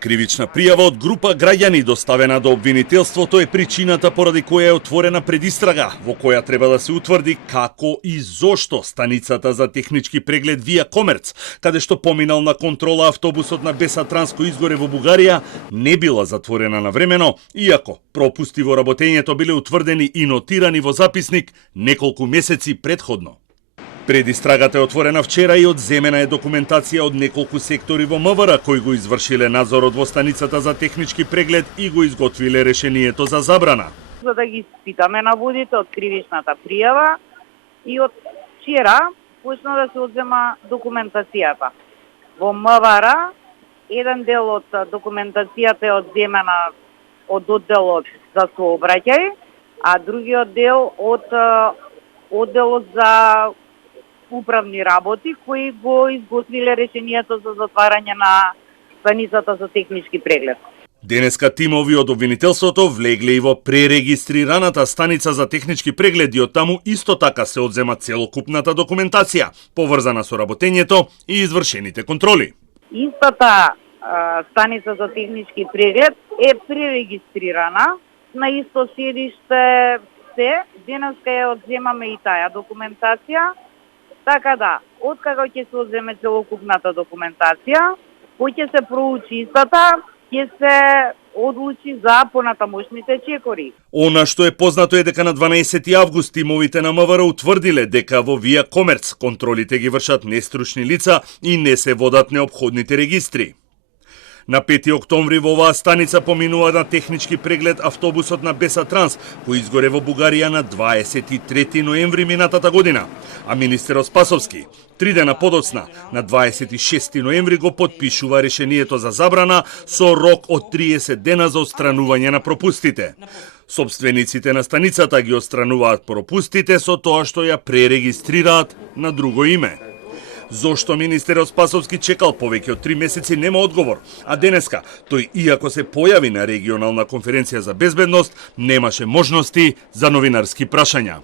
Кривична пријава од група граѓани доставена до обвинителството е причината поради која е отворена предистрага, во која треба да се утврди како и зошто станицата за технички преглед Вија Комерц, каде што поминал на контрола автобусот на Беса Транс кој изгоре во Бугарија, не била затворена навремено, иако пропусти во работењето биле утврдени и нотирани во записник неколку месеци претходно. Предистрагата е отворена вчера и одземена е документација од неколку сектори во МВР кои го извршиле надзорот во станицата за технички преглед и го изготвиле решението за забрана. За да ги испитаме наводите од кривичната пријава и од вчера почна да се одзема документацијата. Во МВР еден дел од документацијата е одземена од одделот за сообраќај, а другиот дел од одделот за управни работи кои го изготвиле решението за затварање на станицата за технички преглед. Денеска тимови од обвинителството влегле и во пререгистрираната станица за технички преглед и од таму исто така се одзема целокупната документација, поврзана со работењето и извршените контроли. Истата станица за технички преглед е пререгистрирана на исто седиште денеска ја одземаме и таа документација. Така да, откако ќе се одземе целокупната документација, кој ќе се проучи истата, ќе се одлучи за понатамошните чекори. Она што е познато е дека на 12 август тимовите на МВР утврдиле дека во Вија Комерц контролите ги вршат нестручни лица и не се водат неопходните регистри. На 5 октомври во оваа станица поминува на технички преглед автобусот на Беса Транс, кој изгоре во Бугарија на 23 ноември минатата година, а министерот Спасовски 3 дена подоцна, на 26 ноември го потпишува решението за забрана со рок од 30 дена за отстранување на пропустите. Собствениците на станицата ги отстрануваат пропустите со тоа што ја пререгистрираат на друго име. Зошто министерот Спасовски чекал повеќе од 3 месеци нема одговор, а денеска тој иако се појави на регионална конференција за безбедност, немаше можности за новинарски прашања.